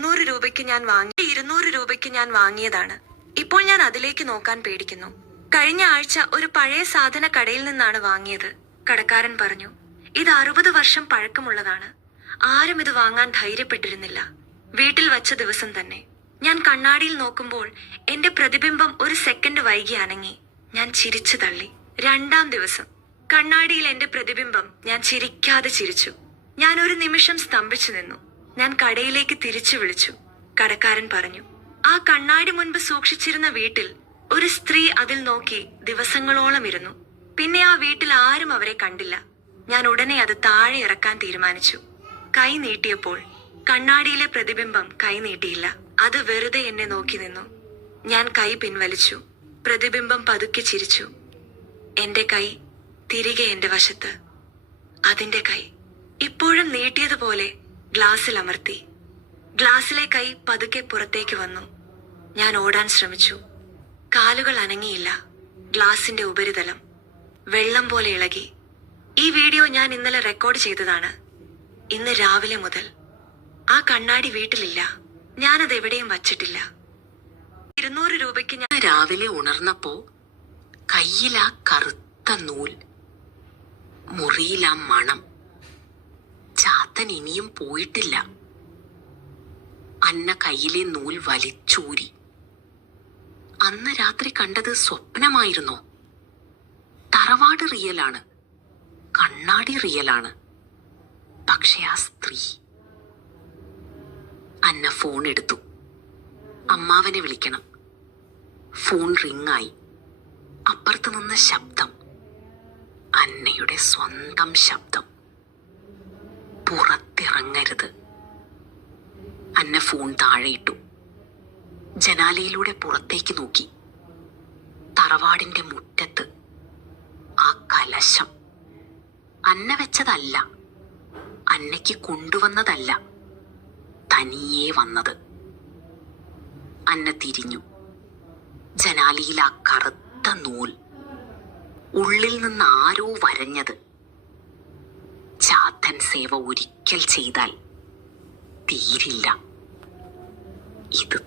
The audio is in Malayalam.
200 രൂപയ്ക്ക് ഞാൻ വാങ്ങിയതാണ്. ഇപ്പോൾ ഞാൻ അതിലേക്ക് നോക്കാൻ പേടിക്കുന്നു. കഴിഞ്ഞ ആഴ്ച ഒരു പഴയ സാധന കടയിൽ നിന്നാണ് വാങ്ങിയത്. കടക്കാരൻ പറഞ്ഞു, ഇത് 60 വർഷം പഴക്കമുള്ളതാണ്. ആരും ഇത് വാങ്ങാൻ ധൈര്യപ്പെട്ടിരുന്നില്ല. വീട്ടിൽ വച്ച ദിവസം തന്നെ ഞാൻ കണ്ണാടിയിൽ നോക്കുമ്പോൾ എന്റെ പ്രതിബിംബം ഒരു സെക്കൻഡ് വൈകി അനങ്ങി. ഞാൻ ചിരിച്ചു തള്ളി. 2-ാം ദിവസം കണ്ണാടിയിൽ എന്റെ പ്രതിബിംബം ഞാൻ ചിരിക്കാതെ ചിരിച്ചു. ഞാൻ ഒരു നിമിഷം സ്തംഭിച്ചു നിന്നു. ഞാൻ കടയിലേക്ക് തിരിച്ചു വിളിച്ചു. കടക്കാരൻ പറഞ്ഞു, ആ കണ്ണാടി മുൻപ് സൂക്ഷിച്ചിരുന്ന വീട്ടിൽ ഒരു സ്ത്രീ അതിൽ നോക്കി ദിവസങ്ങളോളം ഇരുന്നു. പിന്നെ ആ വീട്ടിൽ ആരും അവരെ കണ്ടില്ല. ഞാൻ ഉടനെ അത് താഴെ ഇറക്കാൻ തീരുമാനിച്ചു. കൈ നീട്ടിയപ്പോൾ കണ്ണാടിയിലെ പ്രതിബിംബം കൈ നീട്ടിയില്ല. അത് വെറുതെ എന്നെ നോക്കി നിന്നു. ഞാൻ കൈ പിൻവലിച്ചു. പ്രതിബിംബം പതുക്കെ ചിരിച്ചു. എന്റെ കൈ തിരികെ എന്റെ വശത്ത്. അതിന്റെ കൈ ഇപ്പോഴും നീട്ടിയതുപോലെ ഗ്ലാസ്സിൽ അമർത്തി. ഗ്ലാസ്സിലെ കൈ പതുക്കെ പുറത്തേക്ക് വന്നു. ഞാൻ ഓടാൻ ശ്രമിച്ചു. കാലുകൾ അനങ്ങിയില്ല. ഗ്ലാസിന്റെ ഉപരിതലം വെള്ളം പോലെ ഇളകി. ഈ വീഡിയോ ഞാൻ ഇന്നലെ റെക്കോർഡ് ചെയ്തതാണ്. ഇന്ന് രാവിലെ മുതൽ ആ കണ്ണാടി വീട്ടിലില്ല. ഞാനത് എവിടെയും വച്ചിട്ടില്ല. 200 രൂപയ്ക്ക് ഞാൻ രാവിലെ ഉണർന്നപ്പോ കയ്യിലാ കറുത്ത നൂൽ, മുറിയിലാ മണം. ചാത്തൻ ഇനിയും പോയിട്ടില്ല. അന്ന കയ്യിലെ നൂൽ വലിച്ചൂരി. അന്ന് രാത്രി കണ്ടത് സ്വപ്നമായിരുന്നോ? തറവാട് റിയലാണ്, കണ്ണാടി റിയലാണ്. പക്ഷെ ആ സ്ത്രീ. അന്ന ഫോൺ എടുത്തു. അമ്മാവനെ വിളിക്കണം. ഫോൺ റിങ്ങായി. അപ്പുറത്ത് നിന്ന് ശബ്ദം. അന്നയുടെ സ്വന്തം ശബ്ദം. പുറത്തിറങ്ങരുത്. അന്ന ഫോൺ താഴെയിട്ടു. ജനാലയിലൂടെ പുറത്തേക്ക് നോക്കി. തറവാടിന്റെ മുറ്റത്ത് ആ കലശം. അന്ന വെച്ചതല്ല, അന്നയ്ക്ക് കൊണ്ടുവന്നതല്ല, തനിയെ വന്നത്. അന്ന തിരിഞ്ഞു. ജനാലയിൽ ആ കറുത്ത നൂൽ. ഉള്ളിൽ നിന്ന് ആരോ വരഞ്ഞത്. ചാത്തൻ സേവ ഒരിക്കൽ ചെയ്താൽ തീരില്ല. ഇത്